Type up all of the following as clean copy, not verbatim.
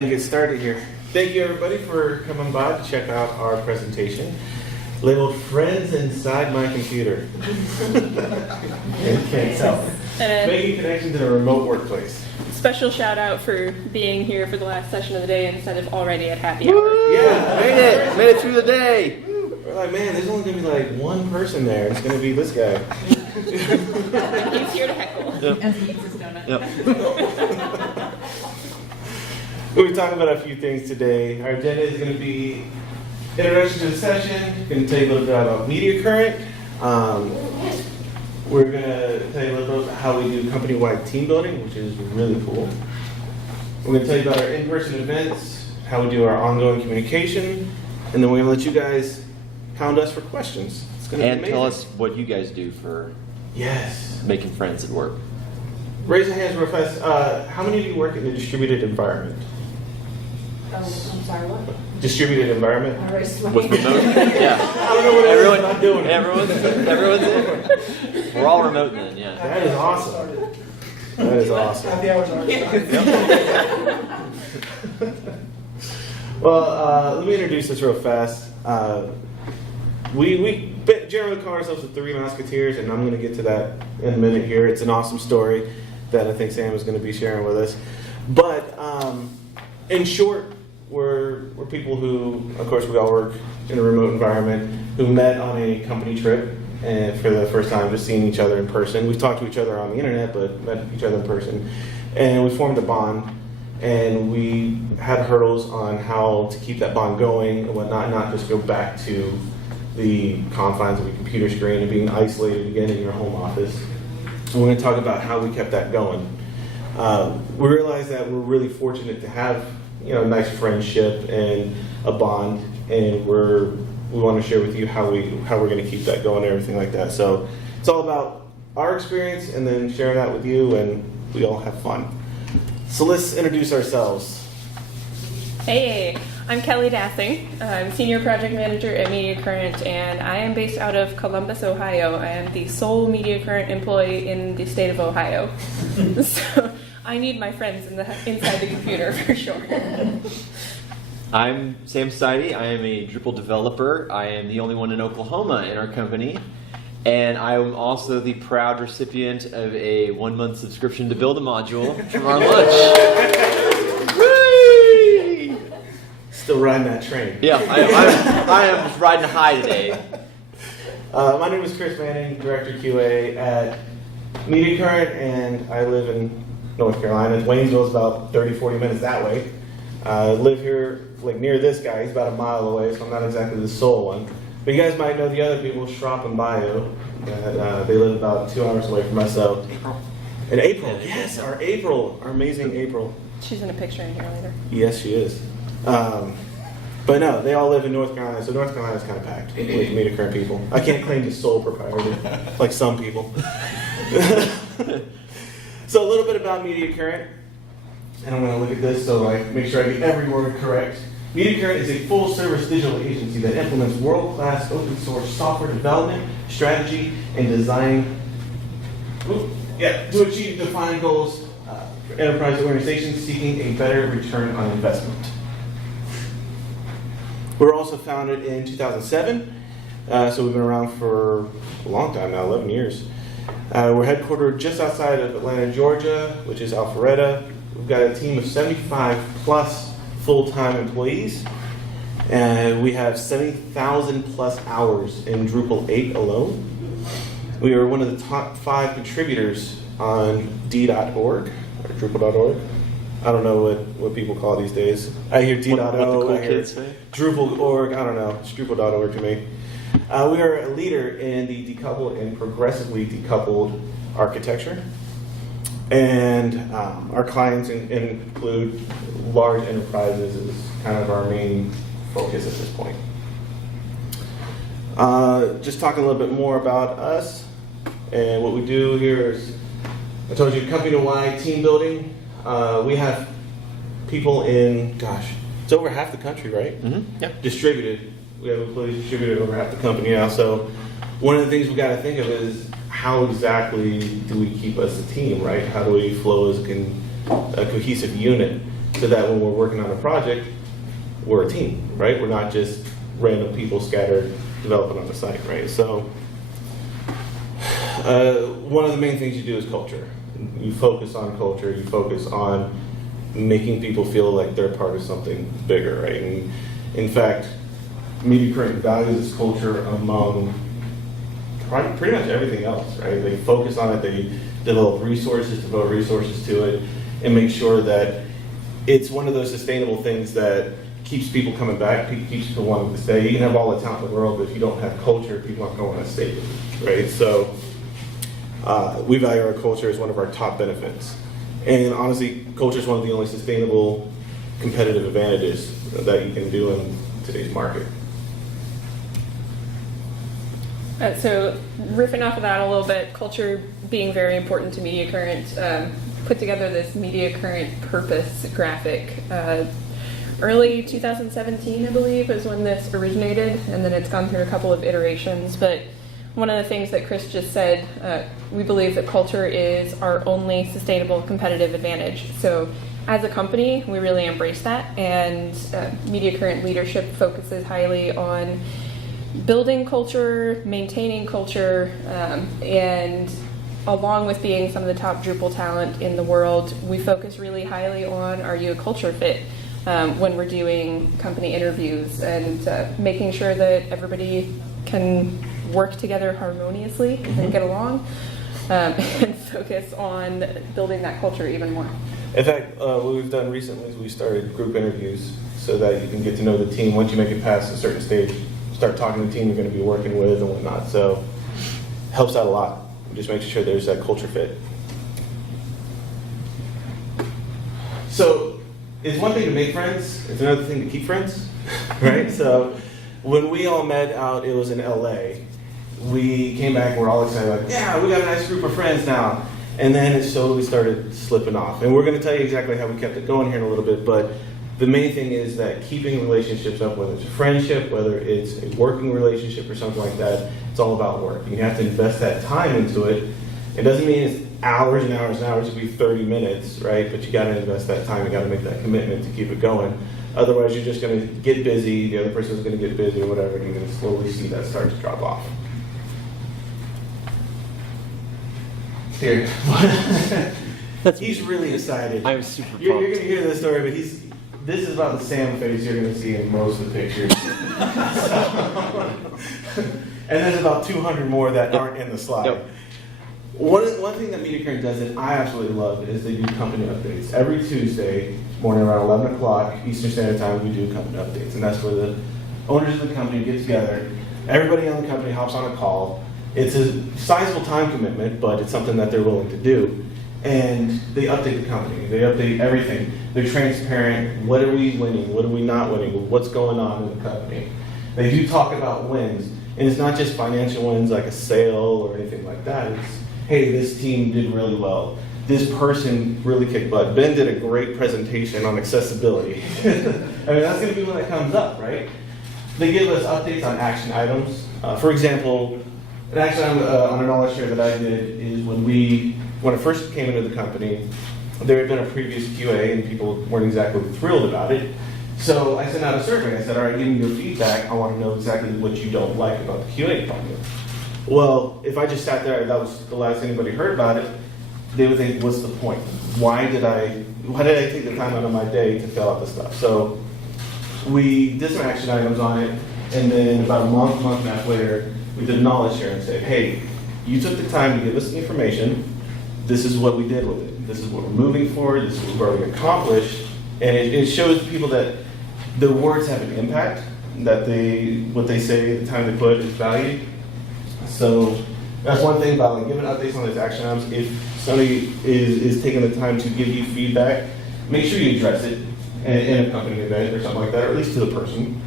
Get started here. Thank you everybody for coming by to check out our presentation labeled Friends Inside My Computer. Can't tell. Making connections in a remote workplace. Special shout out for being here for the last session of the day instead of already at happy hour. Woo! Yeah, Made it through the day. We're like, man, there's only gonna be like one person there. It's gonna be this guy. He's here to heckle. Yep. As he eats his donut. Yep. We'll be talking about a few things today. Our agenda is going to be introduction to the session. Going to tell you a little bit about Mediacurrent. We're going to tell you a little bit about how we do company-wide team building, which is really cool. We're going to tell you about our in-person events, how we do our ongoing communication, and then we're going to let you guys hound us for questions. It's going to be amazing. Tell us what you guys do for making friends at work. Raise your hands real fast. How many of you work in a distributed environment? Oh, I'm sorry, what? Distributed environment? I raised my With hand. remote? Yeah. I don't know what everyone, I'm doing. Everyone's in. We're all remote then, yeah. That is awesome. That is awesome. Happy hours already. Well, let me introduce this real fast. We generally call ourselves the Three Musketeers, and I'm going to get to that in a minute here. It's an awesome story that I think Sam is going to be sharing with us. But in short, we're people who, of course, we all work in a remote environment, who met on a company trip and for the first time, just seeing each other in person. We've talked to each other on the internet, but met each other in person. And we formed a bond, and we had hurdles on how to keep that bond going and whatnot, not just go back to the confines of a computer screen and being isolated again in your home office. And we're going to talk about how we kept that going. We realized that we're really fortunate to have, a nice friendship and a bond, and we want to share with you how we're going to keep that going and everything like that. So it's all about our experience and then sharing that with you, and we all have fun. So let's introduce ourselves. Hey, I'm Kelly Dassing. I'm Senior Project Manager at Mediacurrent, and I am based out of Columbus, Ohio. I am the sole Mediacurrent employee in the state of Ohio. So I need my friends inside the computer for sure. I'm Sam Seide. I am a Drupal developer. I am the only one in Oklahoma in our company. And I am also the proud recipient of a 1-month subscription to Build a Module from our lunch. Whee! Still riding that train. Yeah, I am just riding high today. My name is Chris Manning, Director QA at Mediacurrent, and I live in North Carolina. Waynesville is about 30-40 minutes that way. I live here near this guy. He's about a mile away, so I'm not exactly the sole one. But you guys might know the other people, Schropp and Bio. They live about 2 hours away from us. So. In April. Yes, our amazing April. She's in a picture in here later. Yes, she is. But no, they all live in North Carolina, so North Carolina is kind of packed with Mediacurrent people. I can't claim the sole proprietor like some people. So a little bit about Mediacurrent, and I'm going to look at this so I make sure I get every word correct. Mediacurrent is a full-service digital agency that implements world-class open-source software development, strategy, and design to achieve defined goals for enterprise organizations seeking a better return on investment. We were also founded in 2007, so we've been around for a long time now, 11 years. We're headquartered just outside of Atlanta, Georgia, which is Alpharetta. We've got a team of 75 plus full-time employees, and we have 70,000 plus hours in Drupal 8 alone. We are one of the top 5 contributors on D.org, or Drupal.org. I don't know what people call it these days. I hear D.O, what the cool I hear kids say. Drupal.org, I don't know. It's Drupal.org to me. We are a leader in the decoupled and progressively decoupled architecture. And our clients include large enterprises is kind of our main focus at this point. Just talking a little bit more about us and what we do here is, I told you, company-wide team building. We have people in, it's over half the country, right? Mm-hmm. Yep. Distributed. We have employees distributed over half the company now. So one of the things we got to think of is how exactly do we keep us a team, right? How do we flow as a cohesive unit? so that when we're working on a project, we're a team, right? We're not just random people scattered developing on the site, right? So one of the main things you do is culture. You focus on culture, you focus on making people feel like they're part of something bigger, right? And in fact, Mediacurrent values its culture among pretty much everything else, right? They focus on it, they develop resources, devote resources to it, and make sure that it's one of those sustainable things that keeps people coming back, keeps people wanting to stay. You can have all the talent in the world, but if you don't have culture, people aren't going to want to stay with you, right? So we value our culture as one of our top benefits. And honestly, culture is one of the only sustainable competitive advantages that you can do in today's market. So riffing off of that a little bit, culture being very important to Mediacurrent, put together this Mediacurrent purpose graphic. Early 2017, I believe, is when this originated, and then it's gone through a couple of iterations. But one of the things that Chris just said, we believe that culture is our only sustainable competitive advantage. So as a company, we really embrace that, and Mediacurrent leadership focuses highly on building culture, maintaining culture, and along with being some of the top Drupal talent in the world, we focus really highly on, are you a culture fit, when we're doing company interviews, and making sure that everybody can work together harmoniously and get along, and focus on building that culture even more. In fact, what we've done recently is we started group interviews so that you can get to know the team. Once you make it past a certain stage, start talking to the team you're going to be working with and whatnot. So helps out a lot. Just make sure there's that culture fit. So it's one thing to make friends, it's another thing to keep friends, right? So when we all met out, it was in LA. We came back and we're all excited, like, yeah, we got a nice group of friends now. And then it slowly started slipping off. And we're going to tell you exactly how we kept it going here in a little bit, but the main thing is that keeping relationships up, whether it's a friendship, whether it's a working relationship or something like that, it's all about work. You have to invest that time into it. It doesn't mean it's hours and hours and hours, it could be 30 minutes, right? But you got to invest that time, you got to make that commitment to keep it going. Otherwise, you're just going to get busy, the other person's going to get busy or whatever, and you're going to slowly see that start to drop off. Here. He's really excited. I'm super pumped. You're going to hear this story, but this is about the Sam face you're going to see in most of the pictures. And there's about 200 more that aren't in the slide. Yep. One thing that Mediacurrent does that I absolutely love is they do company updates. Every Tuesday morning around 11 o'clock Eastern Standard Time, we do company updates. And that's where the owners of the company get together. Everybody on the company hops on a call. It's a sizable time commitment, but it's something that they're willing to do. And they update the company. They update everything. They're transparent. What are we winning? What are we not winning? What's going on in the company? They do talk about wins. And it's not just financial wins like a sale or anything like that. It's, hey, this team did really well. This person really kicked butt. Ben did a great presentation on accessibility. I mean, that's going to be when that comes up, right? They give us updates on action items. For example, an action item on a knowledge share that I did is when I first came into the company, there had been a previous QA and people weren't exactly thrilled about it. So I sent out a survey. I said, all right, give me your feedback. I want to know exactly what you don't like about the QA problem. Well, if I just sat there, that was the last anybody heard about it, they would think, what's the point? Why did I take the time out of my day to fill out the stuff? So we did some action items on it, and then about a month and a half later, we did a knowledge share and said, hey, you took the time to give us the information. This is what we did with it. This is what we're moving forward. This is what we accomplished. And it shows people that their words have an impact, that what they say at the time they put is valued. So that's one thing about giving updates on these action items. If somebody is taking the time to give you feedback, make sure you address it in a company event or something like that, or at least to the person.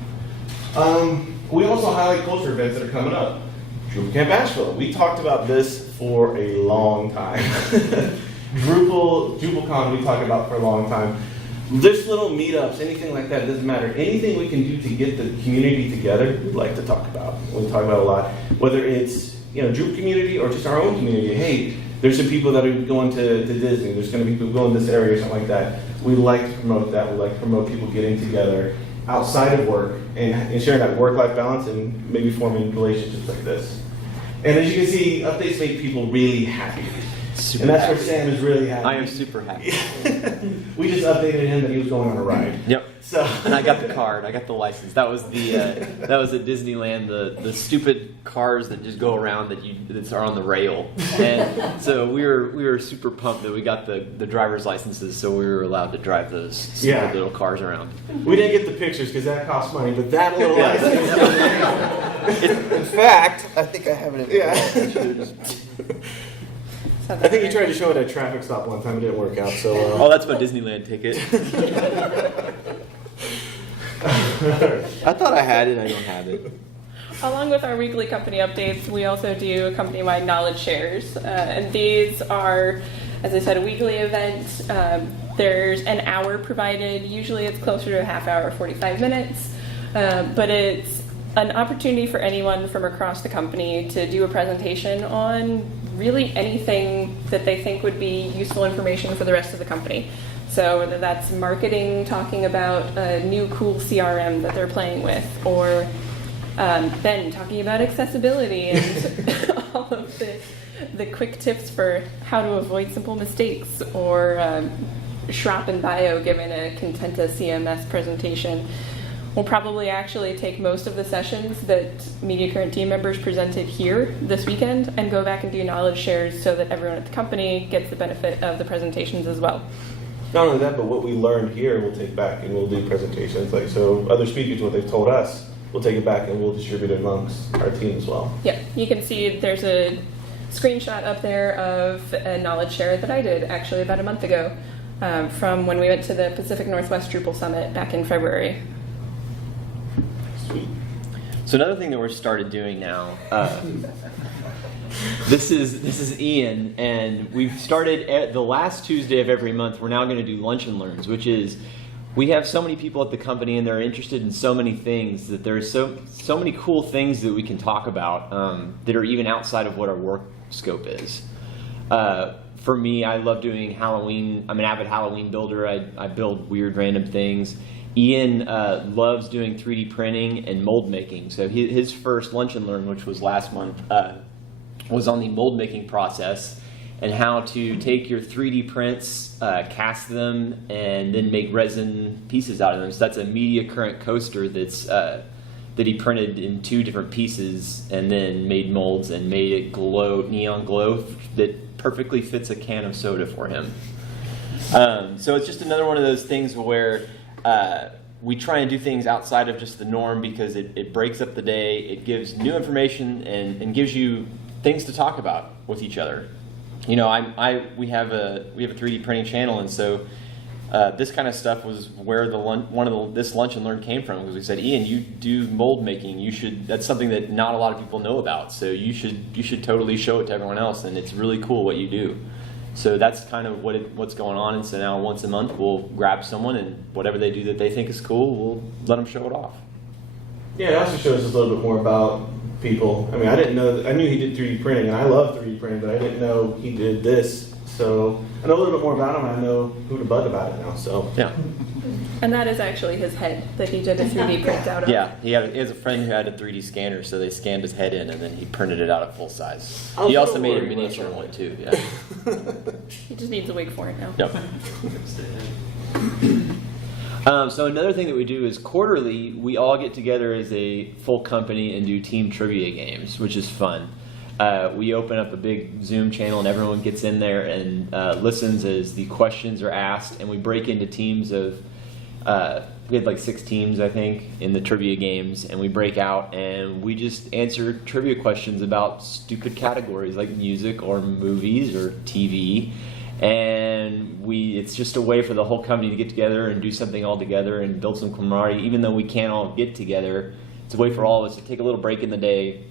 We also highlight culture events that are coming up. Drupal Camp Asheville. We talked about this for a long time. DrupalCon we talked about for a long time. There's little meetups, anything like that, it doesn't matter. Anything we can do to get the community together, we'd like to talk about. We talk about a lot. Whether it's Drupal community or just our own community. Hey, there's some people that are going to Disney. There's going to be people going to this area or something like that. We like to promote that. We like to promote people getting together outside of work and sharing that work-life balance and maybe forming relationships like this. And as you can see, updates make people really happy. Super And that's happy. where Sam is really happy. I am super happy. We just updated him that he was going on a ride. Yep. So And I got the card. I got the license. That was the that was at Disneyland. The stupid cars that just go around that are on the rail. And so we were super pumped that we got the driver's licenses, so we were allowed to drive those stupid little cars around. we didn't get the pictures because that costs money, but that little license. In fact, I think I have it in Yeah. I think you tried to show it at a traffic stop one time. It didn't work out. So. Oh, that's my Disneyland ticket. I thought I had it. I don't have it. Along with our weekly company updates, we also do company-wide knowledge shares. And these are, as I said, a weekly event. There's an hour provided. Usually it's closer to a half hour, 45 minutes. But it's an opportunity for anyone from across the company to do a presentation on really anything that they think would be useful information for the rest of the company. So whether that's marketing, talking about a new cool CRM that they're playing with, or then talking about accessibility and all of the quick tips for how to avoid simple mistakes, or Schropp and Bio given a Contenta CMS presentation. We'll probably actually take most of the sessions that Mediacurrent team members presented here this weekend and go back and do knowledge shares so that everyone at the company gets the benefit of the presentations as well. Not only that, but what we learned here, we'll take back and we'll do presentations. Like so, other speakers, what they've told us, we'll take it back and we'll distribute it amongst our team as well. Yeah, you can see there's a screenshot up there of a knowledge share that I did actually about a month ago from when we went to the Pacific Northwest Drupal Summit back in February. Sweet. So another thing that we're started doing now, this is Ian, and we've started at the last Tuesday of every month. We're now going to do lunch and learns, which is we have so many people at the company and they're interested in so many things that there's so many cool things that we can talk about that are even outside of what our work scope is. For me, I love doing Halloween. I'm an avid Halloween builder. I build weird random things. Ian loves doing 3D printing and mold making. So his first lunch and learn, which was last month, was on the mold making process and how to take your 3D prints, cast them, and then make resin pieces out of them. So that's a Mediacurrent coaster that he printed in 2 different pieces and then made molds and made it glow, neon glow, that perfectly fits a can of soda for him. So it's just another one of those things where we try and do things outside of just the norm because it breaks up the day, it gives new information and gives you things to talk about with each other. You know, we have a 3D printing channel, and so this kind of stuff was where this lunch and learn came from, because we said, Ian, you do mold making. That's something that not a lot of people know about, so you should totally show it to everyone else, and it's really cool what you do. So that's kind of what's going on, and so now once a month we'll grab someone, and whatever they do that they think is cool, we'll let them show it off. Yeah, it also shows us a little bit more about people. I mean, I knew he did 3D printing, and I love 3D printing, but I didn't know he did this. So I know a little bit more about him, and I know who to bug about it now. So Yeah. And that is actually his head that he did a 3D print out of. Yeah, he has a friend who had a 3D scanner, so they scanned his head in, and then he printed it out at full size. I was He also so made a worried when I miniature saw one that. too. Yeah. He just needs a wig for it now. Yep. So another thing that we do is quarterly, we all get together as a full company and do team trivia games, which is fun. We open up a big Zoom channel and everyone gets in there and listens as the questions are asked, and we break into teams of, we had like 6 teams, I think, in the trivia games, and we break out and we just answer trivia questions about stupid categories like music or movies or TV. And it's just a way for the whole company to get together and do something all together and build some camaraderie. Even though we can't all get together, it's a way for all of us to take a little break in the day.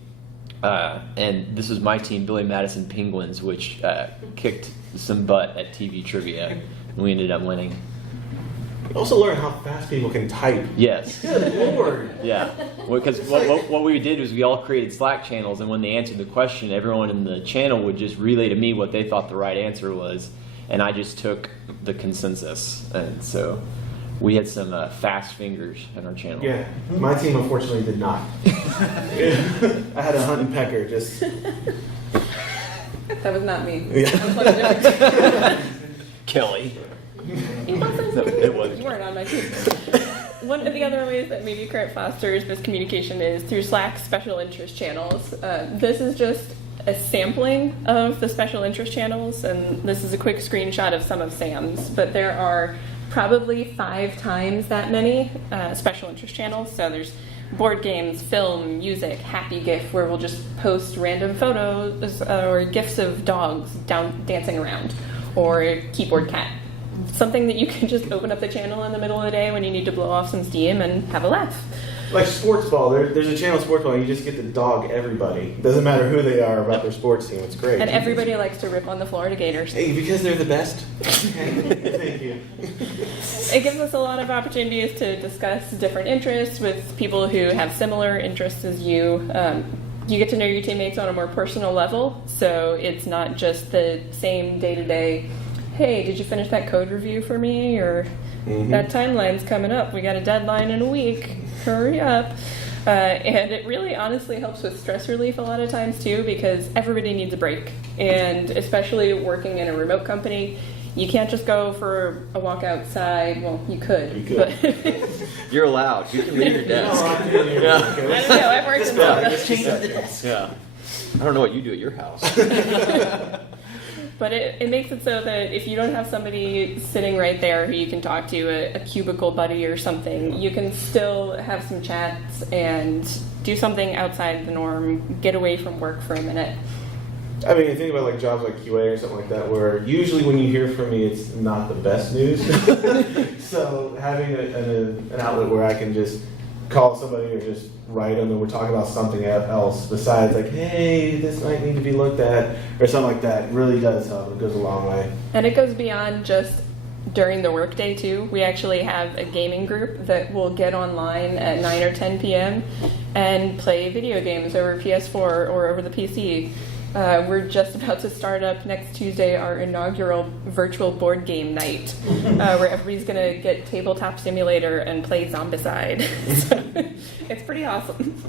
And this was my team, Billy Madison Penguins, which kicked some butt at TV trivia, and we ended up winning. you also learn how fast people can type. Yes. Good Lord. Yeah, because what we did was we all created Slack channels, and when they answered the question, everyone in the channel would just relay to me what they thought the right answer was, and I just took the consensus. And so we had some fast fingers in our channel. Yeah, my team unfortunately did not. I had a hunt and pecker just. That was not me. Yeah. That was one different. Kelly. He wasn't. No, it wasn't. You weren't on my team. One of the other ways that Mediacurrent fosters this communication is through Slack's special interest channels. This is just a sampling of the special interest channels, and this is a quick screenshot of some of Sam's, but there are probably 5 times that many special interest channels. So there's board games, film, music, happy GIF, where we'll just post random photos or GIFs of dogs dancing around, or a keyboard cat. Something that you can just open up the channel in the middle of the day when you need to blow off some steam and have a laugh. Like sports ball, there's a channel sports ball, and you just get to dog everybody. Doesn't matter who they are about their sports team. It's great. And everybody likes to rip on the Florida Gators. Hey, because they're the best. Thank you. It gives us a lot of opportunities to discuss different interests with people who have similar interests as you. You get to know your teammates on a more personal level, so it's not just the same day-to-day, hey, did you finish that code review for me? Or that timeline's coming up. We got a deadline in a week. Hurry up. And it really honestly helps with stress relief a lot of times too, because everybody needs a break. And especially working in a remote company, you can't just go for a walk outside. Well, you could. But You're allowed. You can leave your desk. I don't know. I've worked in Florida. Yeah. I don't know what you do at your house. But it makes it so that if you don't have somebody sitting right there who you can talk to, a cubicle buddy or something, you can still have some chats and do something outside the norm, get away from work for a minute. I mean, think about like jobs like QA or something like that, where usually when you hear from me, it's not the best news. So having an outlet where I can just call somebody or just write them and we're talking about something else besides like, hey, this might need to be looked at or something like that really does help. It goes a long way. And it goes beyond just during the workday too. We actually have a gaming group that will get online at 9 or 10 p.m. and play video games over PS4 or over the PC. We're just about to start up next Tuesday our inaugural virtual board game night, where everybody's going to get Tabletop Simulator and play Zombicide. So, it's pretty awesome.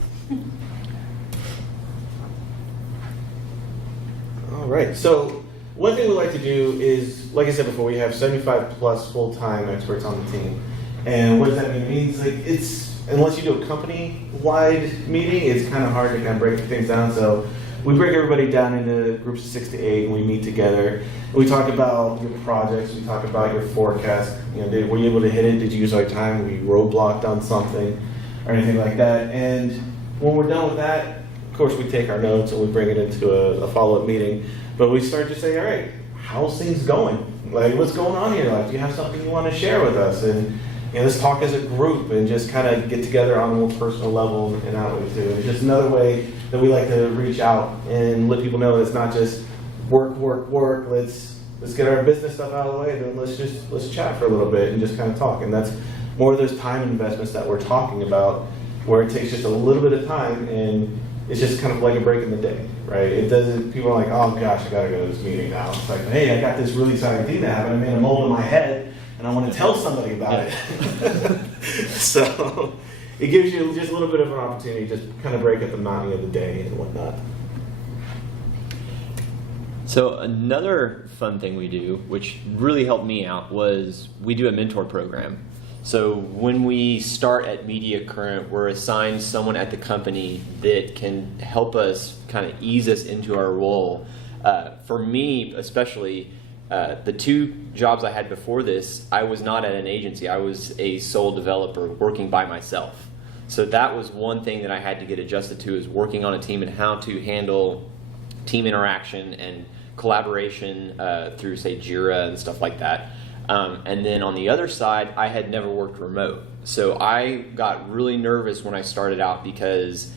All right. So one thing we like to do is, like I said before, we have 75 plus full-time experts on the team. And what does that mean? It means like it's, unless you do a company-wide meeting, it's kind of hard to kind of break things down. So we break everybody down into groups of 6 to 8, and we meet together. We talk about your projects. We talk about your forecast. You know, were you able to hit it? Did you use our time? Were you roadblocked on something or anything like that? And when we're done with that, of course, we take our notes and we bring it into a follow-up meeting. But we start to say, all right, how's things going? Like, what's going on here? Like, do you have something you want to share with us? And you know, let's talk as a group and just kind of get together on a more personal level and that way too. It's just another way that we like to reach out and let people know that it's not just work, work, work. Let's get our business stuff out of the way. Then let's chat for a little bit and just kind of talk. And that's more of those time investments that we're talking about, where it takes just a little bit of time and it's just kind of like a break in the day, right? It doesn't. People are like, oh gosh, I gotta go to this meeting now. It's like, hey, I got this really exciting thing that happened. I made a mold in my head, and I want to tell somebody about it. So it gives you just a little bit of an opportunity to just kind of break up the monotony of the day and whatnot. So another fun thing we do, which really helped me out, was we do a mentor program. So when we start at Mediacurrent, we're assigned someone at the company that can help us kind of ease us into our role. For me, especially, the 2 jobs I had before this, I was not at an agency. I was a sole developer working by myself. So that was one thing that I had to get adjusted to, is working on a team and how to handle team interaction and collaboration through, say, Jira and stuff like that. And then on the other side, I had never worked remote. So I got really nervous when I started out because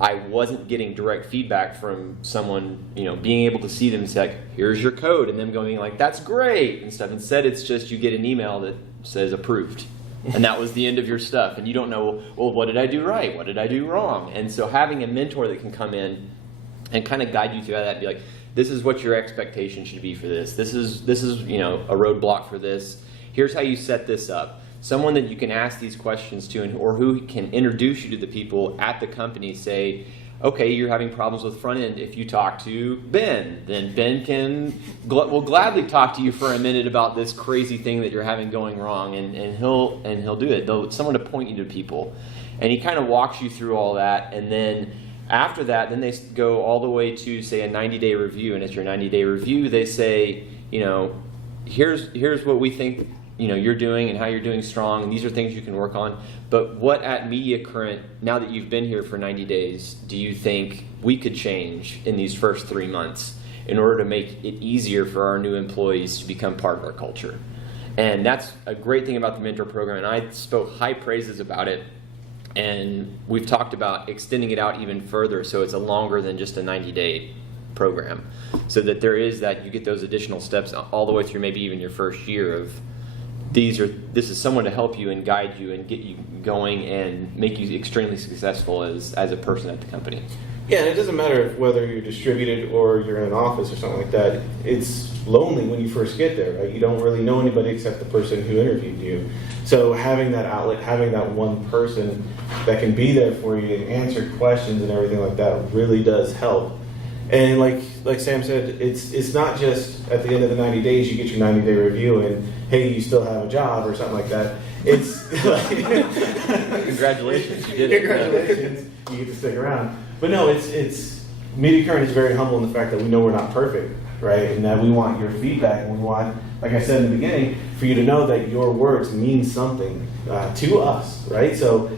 I wasn't getting direct feedback from someone, you know, being able to see them and say, like, here's your code, and them going like, that's great, and stuff. Instead, it's just you get an email that says approved. And that was the end of your stuff. And you don't know, well, what did I do right? What did I do wrong? And so having a mentor that can come in and kind of guide you through that and be like, this is what your expectation should be for this. This is a roadblock for this. Here's how you set this up. Someone that you can ask these questions to, or who can introduce you to the people at the company. Say, okay, you're having problems with front end. If you talk to Ben, then Ben will gladly talk to you for a minute about this crazy thing that you're having going wrong, and he'll do it. Someone to point you to people, and he kind of walks you through all that, and then after that, then they go all the way to say a 90-day review, and at your 90-day review, they say, here's what we think you're doing and how you're doing strong, and these are things you can work on. But what at Mediacurrent, now that you've been here for 90 days, do you think we could change in these first 3 months in order to make it easier for our new employees to become part of our culture? And that's a great thing about the mentor program, and I spoke high praises about it. And we've talked about extending it out even further, so it's a longer than just a 90-day program, so that you get those additional steps all the way through maybe even your first year of this is someone to help you and guide you and get you going and make you extremely successful as a person at the company. Yeah, and it doesn't matter whether you're distributed or you're in an office or something like that. It's lonely when you first get there, right? You don't really know anybody except the person who interviewed you. So having that outlet, having that one person that can be there for you and answer questions and everything like that really does help. And like Sam said, it's not just at the end of the 90 days you get your 90-day review and, hey, you still have a job or something like that. It's like, congratulations, you did it. Congratulations, you get to stick around. But no, it's Mediacurrent is very humble in the fact that we know we're not perfect, right? And that we want your feedback, and we want, like I said in the beginning, for you to know that your words mean something to us, right? So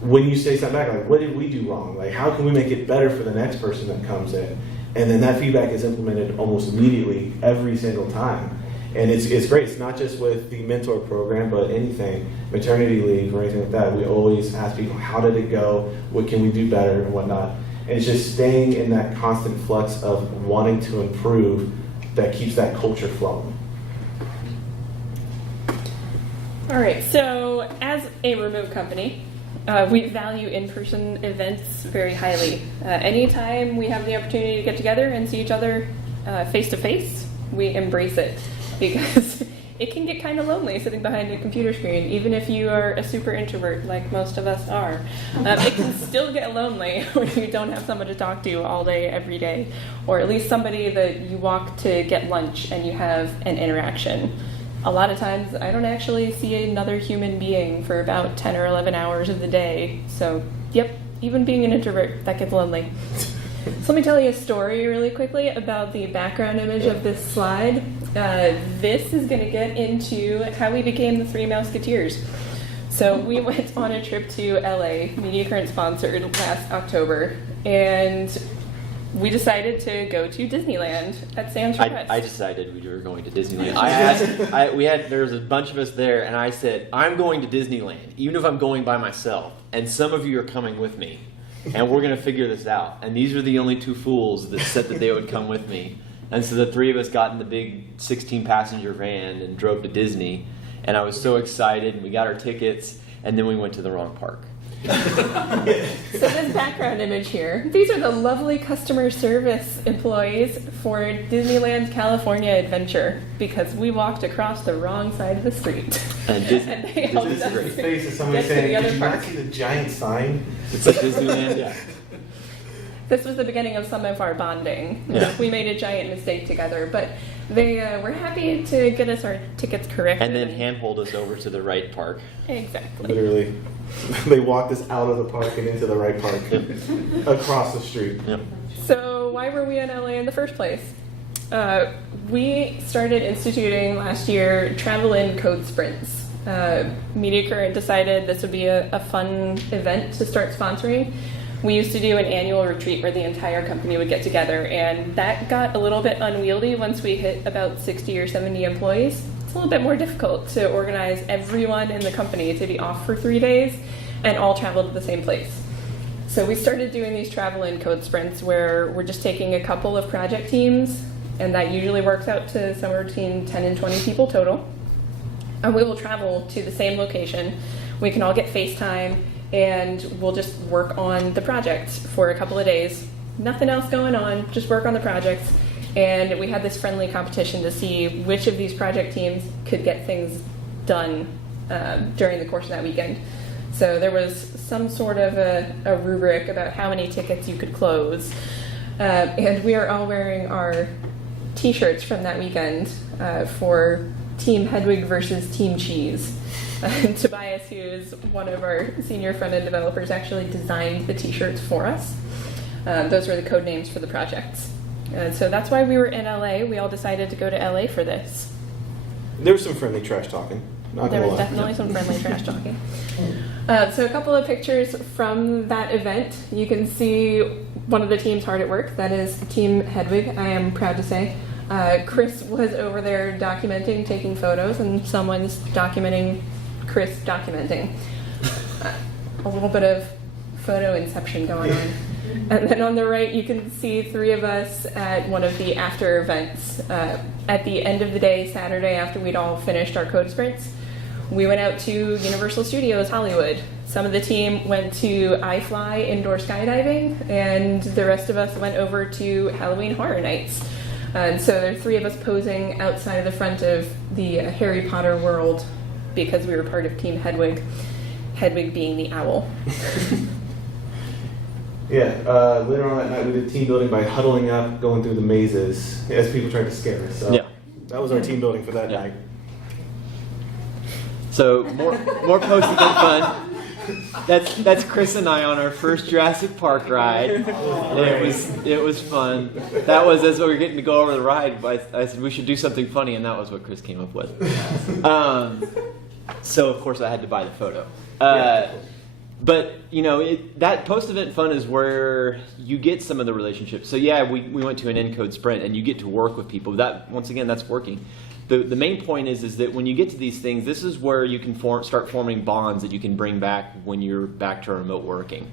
when you say something back, like, what did we do wrong? Like, how can we make it better for the next person that comes in? And then that feedback is implemented almost immediately every single time. And it's great. It's not just with the mentor program, but anything, maternity leave or anything like that. We always ask people, how did it go? What can we do better and whatnot? And it's just staying in that constant flux of wanting to improve that keeps that culture flowing. All right, so as a remote company, we value in-person events very highly. Anytime we have the opportunity to get together and see each other face-to-face, we embrace it, because it can get kind of lonely sitting behind a computer screen, even if you are a super introvert like most of us are. It can still get lonely when you don't have someone to talk to all day, every day, or at least somebody that you walk to get lunch and you have an interaction. A lot of times I don't actually see another human being for about 10 or 11 hours of the day. So, yep, even being an introvert, that gets lonely. So let me tell you a story really quickly about the background image of this slide. This is going to get into how we became the Three Musketeers. So we went on a trip to LA, Mediacurrent sponsored, last October, and we decided to go to Disneyland at Sam's Request. I decided we were going to Disneyland. There was a bunch of us there, and I said, I'm going to Disneyland, even if I'm going by myself, and some of you are coming with me, and we're going to figure this out. And these are the only two fools that said that they would come with me. And so the three of us got in the big 16-passenger van and drove to Disney, and I was so excited, and we got our tickets, and then we went to the wrong park. So this background image here, these are the lovely customer service employees for Disneyland's California Adventure, because we walked across the wrong side of the street. And they helped us Great face of somebody get to saying, the other did you park. not see the giant sign? It's like Disneyland, yeah. This was the beginning of some of our bonding. Yeah. We made a giant mistake together, but they were happy to get us our tickets corrected. And then handhold us over to the right park. Exactly. Literally, they walked us out of the park and into the right park, across the street. Yep. So why were we in LA in the first place? We started instituting last year travel in code sprints. Mediacurrent decided this would be a fun event to start sponsoring. We used to do an annual retreat where the entire company would get together, and that got a little bit unwieldy once we hit about 60 or 70 employees. It's a little bit more difficult to organize everyone in the company to be off for 3 days and all travel to the same place. So we started doing these travel in code sprints where we're just taking a couple of project teams, and that usually works out to somewhere between 10 and 20 people total. And we will travel to the same location. We can all get FaceTime, and we'll just work on the projects for a couple of days. Nothing else going on, just work on the projects. And we had this friendly competition to see which of these project teams could get things done during the course of that weekend. So there was some sort of a rubric about how many tickets you could close. And we are all wearing our t-shirts from that weekend for Team Hedwig versus Team Cheese. Tobias, who is one of our senior front-end developers, actually designed the t-shirts for us. Those were the code names for the projects. And so that's why we were in LA. We all decided to go to LA for this. There was some friendly trash talking. Not There gonna was lie. definitely some friendly trash talking. So a couple of pictures from that event. You can see one of the teams hard at work. That is Team Hedwig, I am proud to say. Chris was over there documenting, taking photos, and someone's documenting Chris documenting. A little bit of photo inception going on. And then on the right, you can see three of us at one of the after events. At the end of the day, Saturday, after we'd all finished our code sprints, we went out to Universal Studios Hollywood. Some of the team went to iFly indoor skydiving, and the rest of us went over to Halloween Horror Nights. And so there are three of us posing outside of the front of the Harry Potter world because we were part of Team Hedwig, Hedwig being the owl. Yeah, later on that night we did team building by huddling up, going through the mazes as people tried to scare us. So Yeah. that was our team building for that Yeah. night. So more posting and fun. That's Chris and I on our first Jurassic Park ride. And it was fun. That was as we were getting to go over the ride. But I said we should do something funny, and that was what Chris came up with. So of course I had to buy the photo. But you know that post-event fun is where you get some of the relationships. So yeah, we went to an Encode sprint, and you get to work with people. That once again, that's working. The main point is that when you get to these things, this is where you can start forming bonds that you can bring back when you're back to remote working.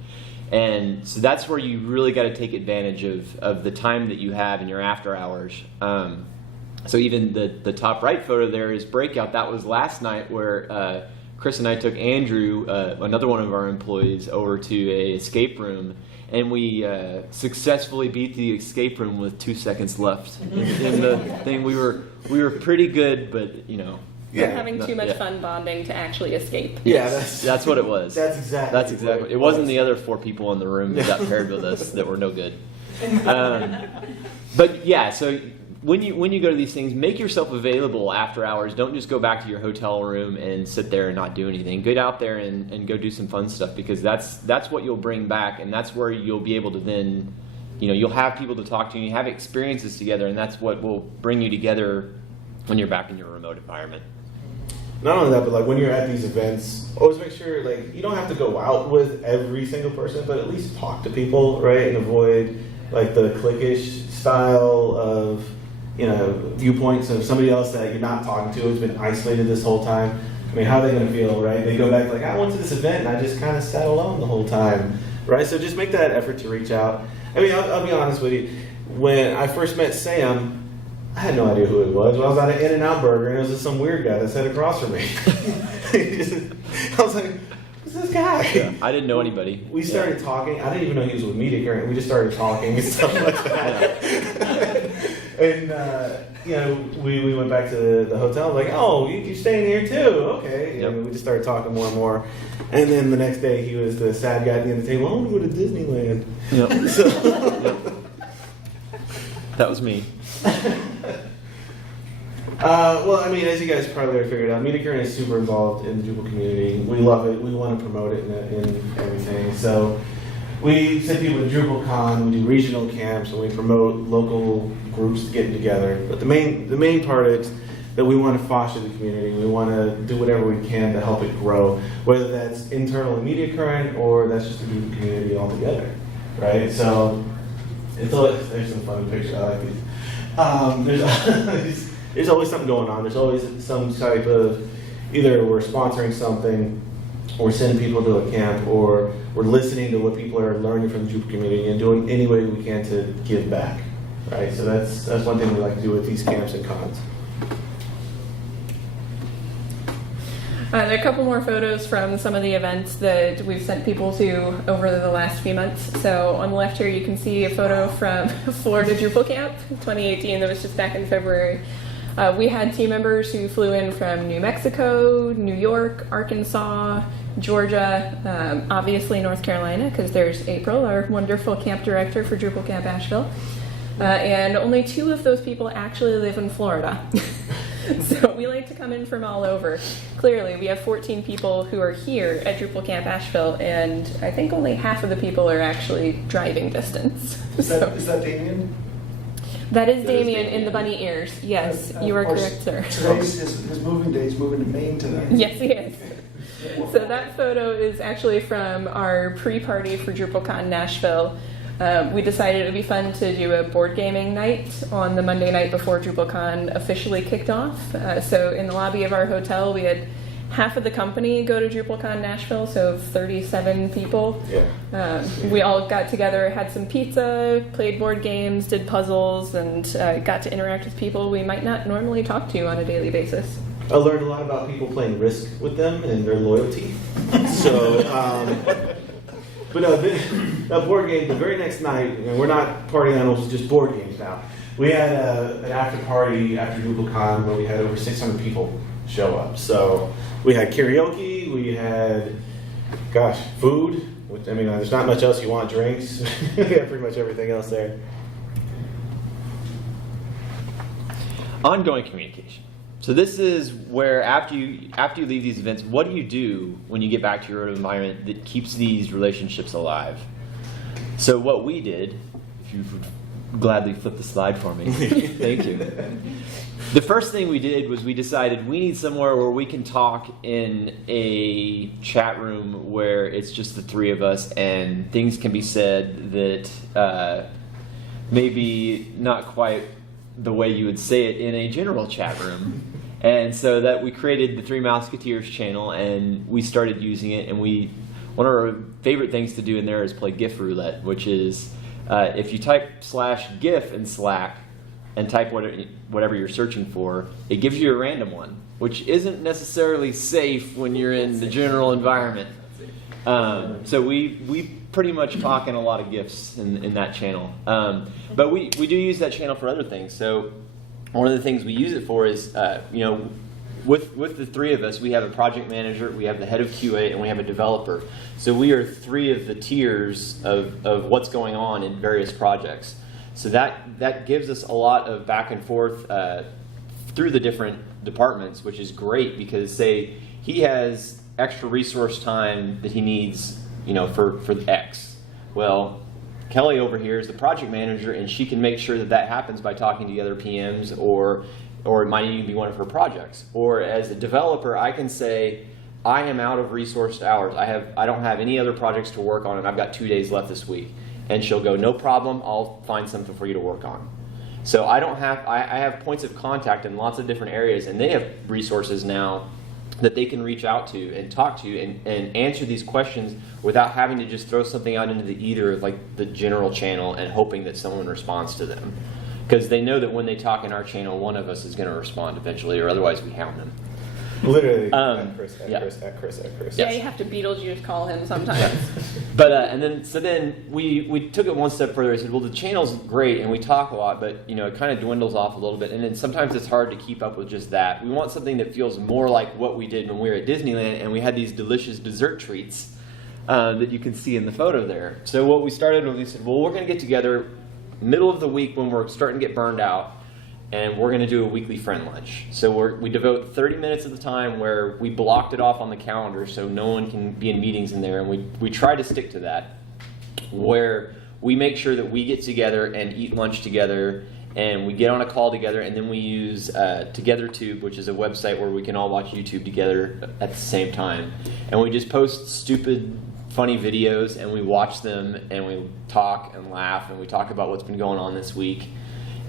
And so that's where you really got to take advantage of the time that you have in your after hours. So even the top right photo there is breakout. That was last night where Chris and I took Andrew, another one of our employees, over to a escape room. And we successfully beat the escape room with 2 seconds left in the thing. We were pretty good, but you know. We're having too much fun bonding to actually escape. Yeah, that's what it was. That's exactly. What it wasn't the other 4 people in the room that got paired with us that were no good. But yeah, so when you go to these things, make yourself available after hours. Don't just go back to your hotel room and sit there and not do anything. Get out there and go do some fun stuff, because that's what you'll bring back, and that's where you'll be able to then, you know, you'll have people to talk to, and you have experiences together, and that's what will bring you together when you're back in your remote environment. Not only that, but like when you're at these events, always make sure like you don't have to go out with every single person, but at least talk to people, right? And avoid like the cliquish style of, you know, viewpoints of somebody else that you're not talking to has been isolated this whole time. I mean, how are they going to feel, right? They go back like, I went to this event and I just kind of sat alone the whole time, right? So just make that effort to reach out. I mean, I'll be honest with you. When I first met Sam, I had no idea who it was. I was at an In-N-Out Burger, and it was just some weird guy that sat across from me. I was like, who's this guy? Yeah, I didn't know anybody. We started talking. I didn't even know he was with Mediacurrent. We just started talking and stuff like that. And, you know, we went back to the hotel. Like, oh, you're staying here too? Okay. Yep. And we just started talking more and more. And then the next day, he was the sad guy at the end of the table. I want to go to Disneyland. Yep. So, Yep. That was me. Well, I mean, as you guys probably already figured out, Mediacurrent is super involved in the Drupal community. We love it. We want to promote it in everything. So we send people to DrupalCon, we do regional camps, and we promote local groups getting together. But the main part is that we want to foster the community. We want to do whatever we can to help it grow, whether that's internal in Mediacurrent or that's just the Drupal community altogether, right? So there's some fun pictures. I like these. There's always something going on. There's always some type of, either we're sponsoring something, or sending people to a camp, or we're listening to what people are learning from the Drupal community and doing any way we can to give back, right? So that's one thing we like to do with these camps and cons. There are a couple more photos from some of the events that we've sent people to over the last few months. So on the left here, you can see a photo from Florida Drupal Camp 2018 that was just back in February. We had team members who flew in from New Mexico, New York, Arkansas, Georgia, obviously North Carolina, because there's April, our wonderful camp director for Drupal Camp Asheville. And only 2 of those people actually live in Florida. So we like to come in from all over. Clearly, we have 14 people who are here at Drupal Camp Asheville, and I think only half of the people are actually driving distance. Is that Damien? That is Damien in the bunny ears. Yes, you are correct, sir. Today's his moving day. He's moving to Maine today. Yes, he is. So that photo is actually from our pre-party for DrupalCon Nashville. We decided it would be fun to do a board gaming night on the Monday night before DrupalCon officially kicked off. So in the lobby of our hotel, we had half of the company go to DrupalCon Nashville, so 37 people. Yeah. We all got together, had some pizza, played board games, did puzzles, and got to interact with people we might not normally talk to on a daily basis. I learned a lot about people playing Risk with them and their loyalty. So, but no, that board game, the very next night, and we're not party animals, just board games now. We had an after party after DrupalCon where we had over 600 people show up. So we had karaoke, we had, food. Which, I mean, there's not much else you want, drinks. We had pretty much everything else there. Ongoing communication. So this is where after you leave these events, what do you do when you get back to your own environment that keeps these relationships alive? So what we did, if you would gladly flip the slide for me, thank you. The first thing we did was we decided we need somewhere where we can talk in a chat room where it's just the 3 of us and things can be said that maybe not quite the way you would say it in a general chat room. And so that we created the 3 Mouseketeers channel and we started using it, and one of our favorite things to do in there is play GIF roulette, which is if you type /GIF in Slack and type whatever you're searching for, it gives you a random one, which isn't necessarily safe when you're in the general environment. So we pretty much talk in a lot of GIFs in that channel. But we do use that channel for other things. So one of the things we use it for is, with the 3 of us, we have a project manager, we have the head of QA, and we have a developer. So we are 3 of the tiers of what's going on in various projects. So that gives us a lot of back and forth through the different departments, which is great because, say, he has extra resource time that he needs, for X. Well, Kelly over here is the project manager, and she can make sure that happens by talking to the other PMs, or it might even be one of her projects. Or as a developer, I can say, I am out of resourced hours. I don't have any other projects to work on, and I've got 2 days left this week. And she'll go, no problem, I'll find something for you to work on. So I have points of contact in lots of different areas, and they have resources now that they can reach out to and talk to and answer these questions without having to just throw something out into the ether of like the general channel and hoping that someone responds to them. Because they know that when they talk in our channel, one of us is going to respond eventually, or otherwise we hound them. Literally, at Chris. Yeah, you have to Beetlejuice call him sometimes. But so then we took it one step further. I said, well, the channel's great and we talk a lot, but it kind of dwindles off a little bit, and then sometimes it's hard to keep up with just that. We want something that feels more like what we did when we were at Disneyland, and we had these delicious dessert treats that you can see in the photo there. So what we started was we said, well, we're going to get together middle of the week when we're starting to get burned out, and we're going to do a weekly friend lunch. So we devote 30 minutes of the time where we blocked it off on the calendar so no one can be in meetings in there, and we try to stick to that, where we make sure that we get together and eat lunch together, and we get on a call together, and then we use TogetherTube, which is a website where we can all watch YouTube together at the same time. And we just post stupid, funny videos, and we watch them, and we talk and laugh, and we talk about what's been going on this week.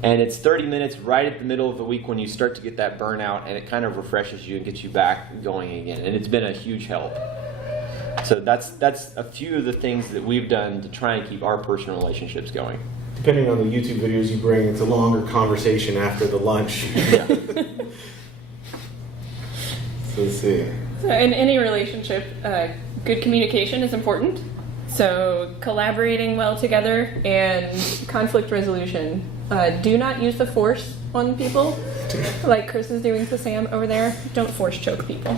And it's 30 minutes right at the middle of the week when you start to get that burnout, and it kind of refreshes you and gets you back going again. And it's been a huge help. So that's a few of the things that we've done to try and keep our personal relationships going. Depending on the YouTube videos you bring, it's a longer conversation after the lunch. Yeah. So let's see. So in any relationship, good communication is important. So collaborating well together and conflict resolution. Do not use the force on people, like Chris is doing to Sam over there. Don't force choke people.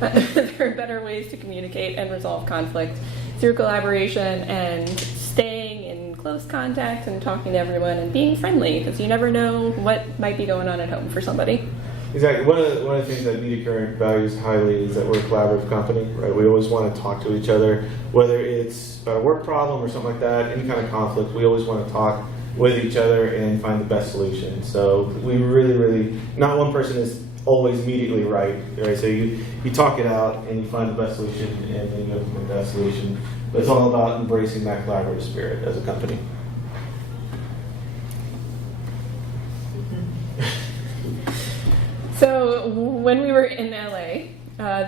There are better ways to communicate and resolve conflict through collaboration and staying in close contact and talking to everyone and being friendly, because you never know what might be going on at home for somebody. Exactly. One of the things that Mediacurrent values highly is that we're a collaborative company, right? We always want to talk to each other, whether it's about a work problem or something like that, any kind of conflict. We always want to talk with each other and find the best solution. So we really, not one person is always immediately right? So you talk it out and you find the best solution and then you implement that solution. But it's all about embracing that collaborative spirit as a company. So when we were in LA,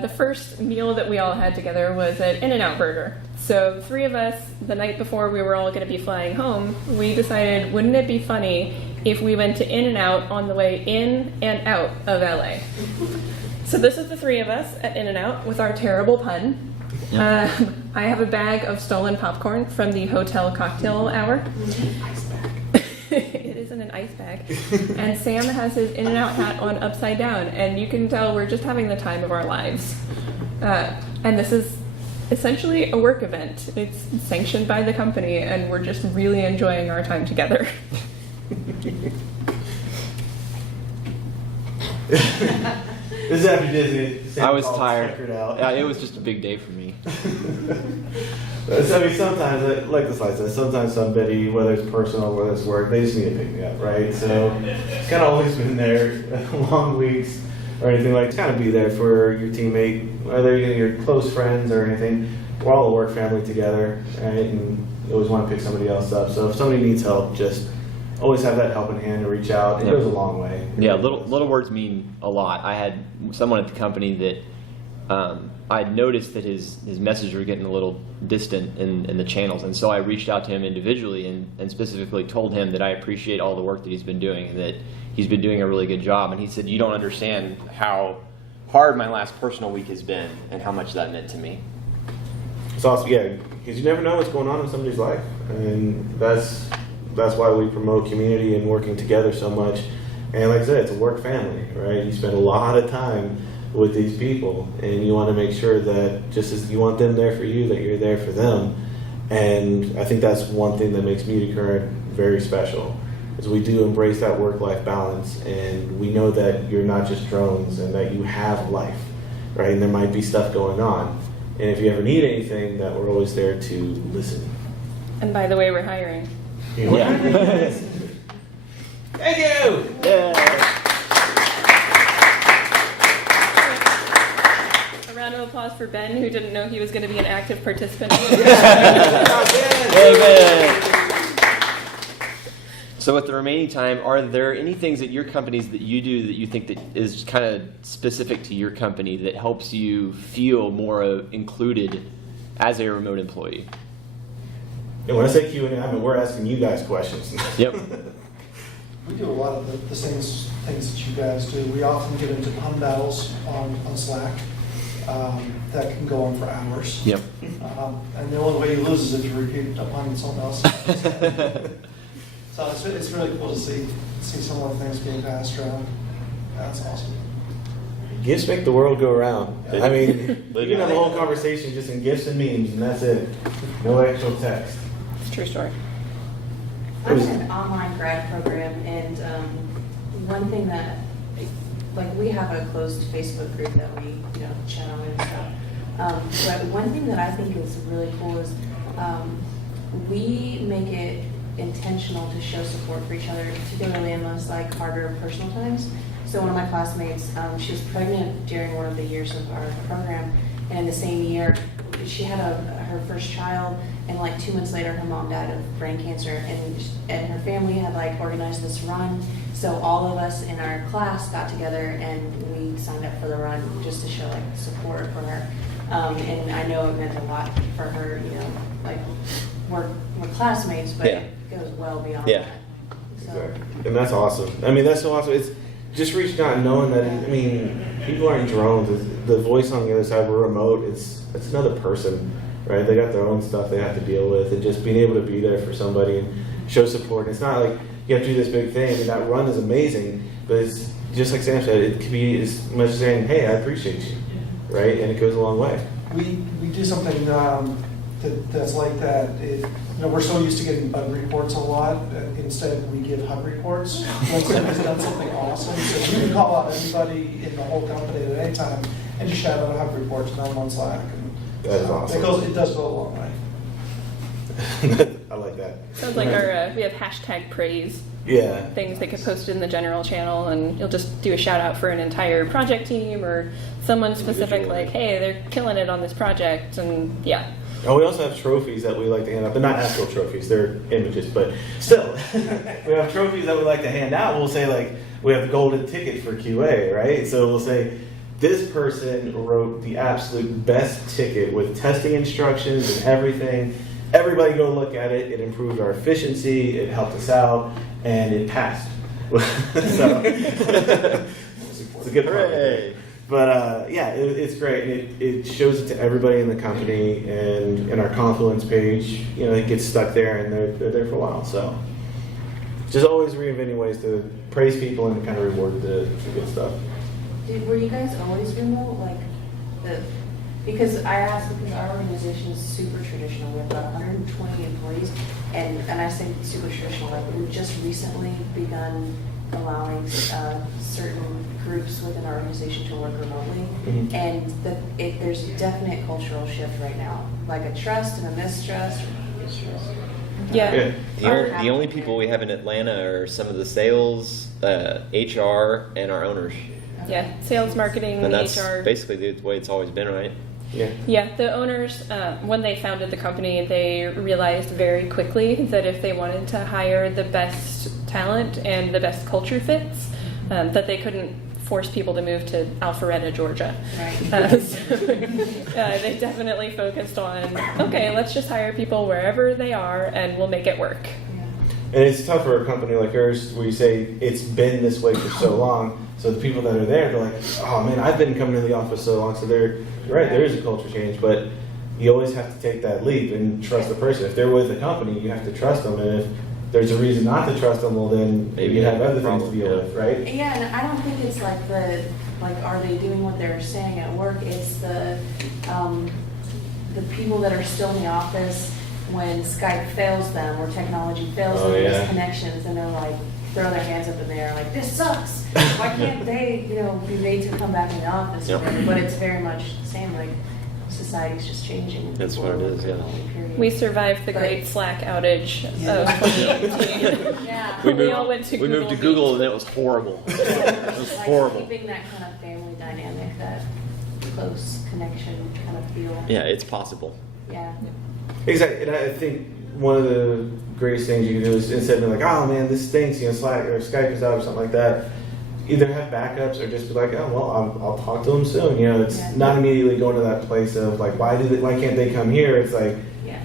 the first meal that we all had together was at In-N-Out Burger. So the three of us, the night before we were all going to be flying home, we decided, wouldn't it be funny if we went to In-N-Out on the way in and out of LA? So this is the three of us at In-N-Out with our terrible pun. Yep. I have a bag of stolen popcorn from the hotel cocktail hour. It is in an ice bag. And Sam has his In-N-Out hat on upside down, and you can tell we're just having the time of our lives. And this is essentially a work event. It's sanctioned by the company, and we're just really enjoying our time together. This is after Disney. I was tired. Tuckered out. Yeah, it was just a big day for me. So, I mean, sometimes, like the slide says, sometimes somebody, whether it's personal, whether it's work, they just need to pick me up, right? So it's kind of always been there, long weeks or anything like. It's kind of be there for your teammate, whether you're your close friends or anything. We're all a work family together, right? And you always want to pick somebody else up. So if somebody needs help, just always have that helping hand to reach out. It goes a long way. Yeah, little words mean a lot. I had someone at the company that I noticed that his messages were getting a little distant in the channels, and so I reached out to him individually and specifically told him that I appreciate all the work that he's been doing and that he's been doing a really good job. And he said, "You don't understand how hard my last personal week has been and how much that meant to me." It's awesome, yeah, because you never know what's going on in somebody's life, and that's why we promote community and working together so much. And like I said, it's a work family, right? You spend a lot of time with these people, and you want to make sure that just as you want them there for you, that you're there for them. And I think that's one thing that makes Mediacurrent very special, is we do embrace that work-life balance, and we know that you're not just drones and that you have life, right? And there might be stuff going on. And if you ever need anything, that we're always there to listen. And by the way, we're hiring. Yeah. Thank you! Yeah. A round of applause for Ben, who didn't know he was going to be an active participant. Amen. So with the remaining time, are there any things at your companies that you do that you think that is kind of specific to your company that helps you feel more included as a remote employee? And when I say Q&A, I mean we're asking you guys questions. Yep. We do a lot of the same things that you guys do. We often get into pun battles on Slack that can go on for hours. Yep. And the only way you lose is if you repeat a pun someone else. So it's really cool to see some of the things being passed around. That's awesome. Gifts make the world go around. I mean, They you can have a whole conversation just in gifts and memes, and that's it. No actual text. It's a true story. I'm in an online grad program, and one thing that, like, we have a closed Facebook group that we, chat on and stuff. But one thing that I think is really cool is we make it intentional to show support for each other, particularly in those like harder personal times. So one of my classmates, she was pregnant during one of the years of our program, and in the same year, she had her first child, and like 2 months later, her mom died of brain cancer, and her family had like organized this run. So all of us in our class got together and we signed up for the run just to show like support for her. And I know it meant a lot for her, like we're classmates, but Yeah. it goes well beyond Yeah. that. So. Exactly. And that's awesome. I mean, that's so awesome. just reaching out and knowing that, I mean, people aren't drones. The voice on the other side, we're remote, it's another person, right? They got their own stuff they have to deal with, and just being able to be there for somebody and show support. It's not like you have to do this big thing, and that run is amazing, but it's just like Sam said, it can be as much as saying, hey, I appreciate you, right? And it goes a long way. We do something that's like that. We're so used to getting bug reports a lot. Instead, we give hug reports when somebody's done something awesome. So you can call out anybody in the whole company at any time and just shout out a hug report to them on Slack. And That is awesome. It does go a long way. I like that. Sounds like we have hashtag praise. Yeah. Things that get posted in the general channel, and you'll just do a shout out for an entire project team or someone specific, like, hey, they're killing it on this project, and yeah. Oh, we also have trophies that we like to hand out, but not actual trophies, they're images, but still, we have trophies that we like to hand out. We'll say, like, we have the golden ticket for QA, right? So we'll say, this person wrote the absolute best ticket with testing instructions and everything. Everybody go look at it. It improved our efficiency, it helped us out, and it passed. So, it's a good part. But yeah, it's great. It shows it to everybody in the company, and in our Confluence page, it gets stuck there, and they're there for a while. So just always reinventing ways to praise people and to kind of reward the good stuff. Were you guys always remote? Because I asked because our organization is super traditional. We have about 120 employees, and I say super traditional. Like, we've just recently begun allowing certain groups within our organization to work remotely, Mm-hmm. and there's a definite cultural shift right now, like a trust and a mistrust. Yeah. The only people we have in Atlanta are some of the sales, HR, and our owners. Yeah, sales, marketing, And that's HR. basically the way it's always been, right? Yeah. Yeah, the owners, when they founded the company, they realized very quickly that if they wanted to hire the best talent and the best culture fits, that they couldn't force people to move to Alpharetta, Georgia. Right. So, they definitely focused on, okay, let's just hire people wherever they are and we'll make it work. And it's tough for a company like yours where you say it's been this way for so long. So the people that are there, they're like, oh man, I've been coming to the office so long. So you're right, there is a culture change, but you always have to take that leap and trust the person. If they're with the company, you have to trust them. And if there's a reason not to trust them, well then maybe you have other things to deal with, right? Yeah, and I don't think it's like are they doing what they're saying at work? It's the people that are still in the office when Skype fails them or technology fails them, there's connections, and they're like, throw their hands up in the air like, this sucks. Why can't they, be made to come back in the office? Yep. Or whatever? But it's very much the same. Like, society's just changing. That's what it is, yeah. Period. We survived the great Slack outage of 2018. Yeah. We all went to we moved to Meet. Google, and it was horrible. It was Like horrible. keeping that kind of family dynamic, that close connection kind of feel. Yeah, it's possible. Yeah. Exactly. And I think one of the greatest things you can do is instead of being like, oh man, this stinks, Slack or Skype is out or something like that, either have backups or just be like, oh well, I'll talk to them soon. It's not immediately going to that place of like, why can't they come here? It's like,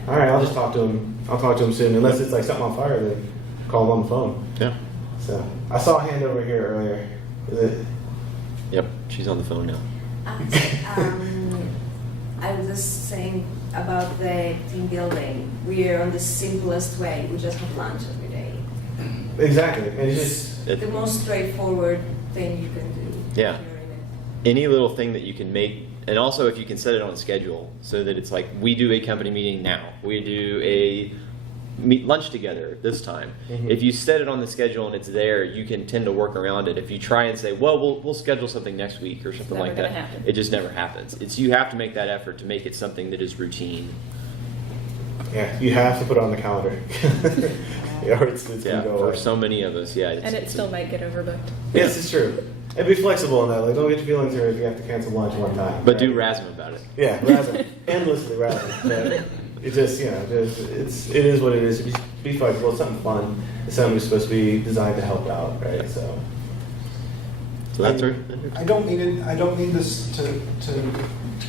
all right, I'll just talk to them. I'll talk to them soon. Unless it's like something on fire, then call them on the phone. Yeah. So I saw a hand over here earlier. Is it? Yep, she's on the phone now. I was just saying about the team building. We are on the simplest way. We just have lunch every day. Exactly. And it's just The most straightforward thing you can do. Yeah. if you're in it. Any little thing that you can make, and also if you can set it on a schedule so that it's like, we do a company meeting now. We do a lunch together this time. Mhm. If you set it on the schedule and it's there, you can tend to work around it. If you try and say, well, we'll schedule something next week or something never like gonna that, happen. it just never happens. You have to make that effort to make it something that is routine. yeah, you have to put it on the calendar. Or it's Yeah, gonna go for away. so many of us, yeah. And it still might get overbooked. Yes, it's true. And be flexible in that. Like, don't get your feelings hurt if you have to cancel lunch one time. But do right? Rasm about it. Yeah, razzle. Endlessly razzle. But it just, it is what it is. Be flexible. It's something fun. It's something that's supposed to be designed to help out, right? So So that's right. I don't mean this to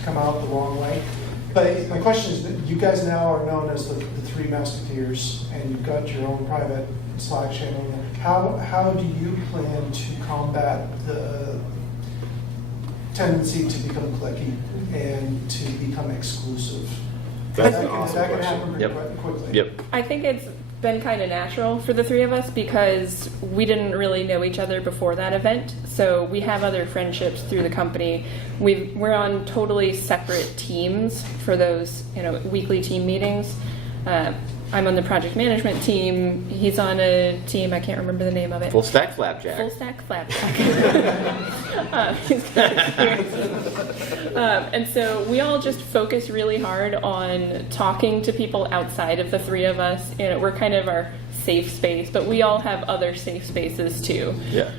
come out the wrong way. But my question is, that you guys now are known as the Three Musketeers, and you've got your own private Slack channel. How do you plan to combat the tendency to become cliquey and to become exclusive? That's that an can, awesome that can question. happen pretty quickly. Yep. I think it's been kind of natural for the three of us because we didn't really know each other before that event. So we have other friendships through the company. We're on totally separate teams for those, weekly team meetings. I'm on the project management team. He's on a team, I can't remember the name of it. Full stack flapjack. Full stack flapjack. He's got experience. And so we all just focus really hard on talking to people outside of the three of us. We're kind of our safe space, but we all have other safe spaces too. Yeah.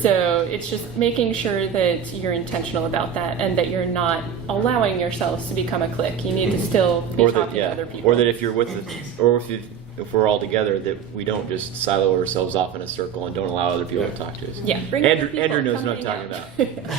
So it's just making sure that you're intentional about that and that you're not allowing yourselves to become a clique. You need to still be talking to other people. Or that if you're if we're all together, that we don't just silo ourselves off in a circle and don't allow other people to talk to us. Yeah, bring other people, Andrew knows come what I'm hang talking out.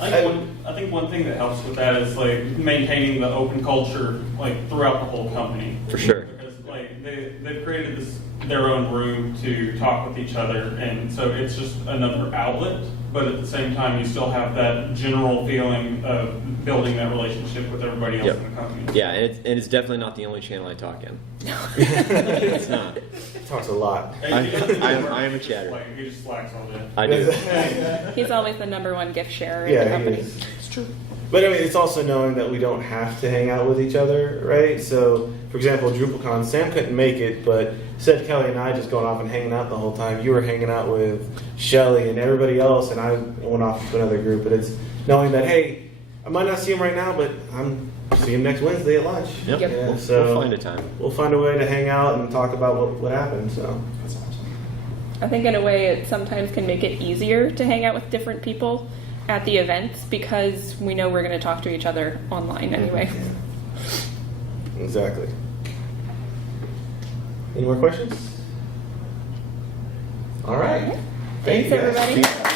about. I think one thing that helps with that is like maintaining the open culture like throughout the whole company. For sure. Because like they've created their own room to talk with each other, and so it's just another outlet. But at the same time, you still have that general feeling of building that relationship with everybody else in the company. Yeah, and it's definitely not the only channel I talk in. It's not. Talks a lot. I am a chatter. Like, he just slacks all day. I do. He's always the number one gift sharer in Yeah, the he company. is. It's true. But I mean, it's also knowing that we don't have to hang out with each other, right? So, for example, DrupalCon, Sam couldn't make it, but said Kelly and I just going off and hanging out the whole time. You were hanging out with Shelly and everybody else, and I went off to another group. But it's knowing that, hey, I might not see him right now, but I'm see him next Wednesday at lunch. Yep. Yep. Yeah, We'll find a time. We'll find a way to hang out and talk about what happened. So. That's awesome. I think in a way it sometimes can make it easier to hang out with different people at the events because we know we're going to talk to each other online anyway. Exactly. Any more questions? All right. Thanks, Thank you, guys. everybody.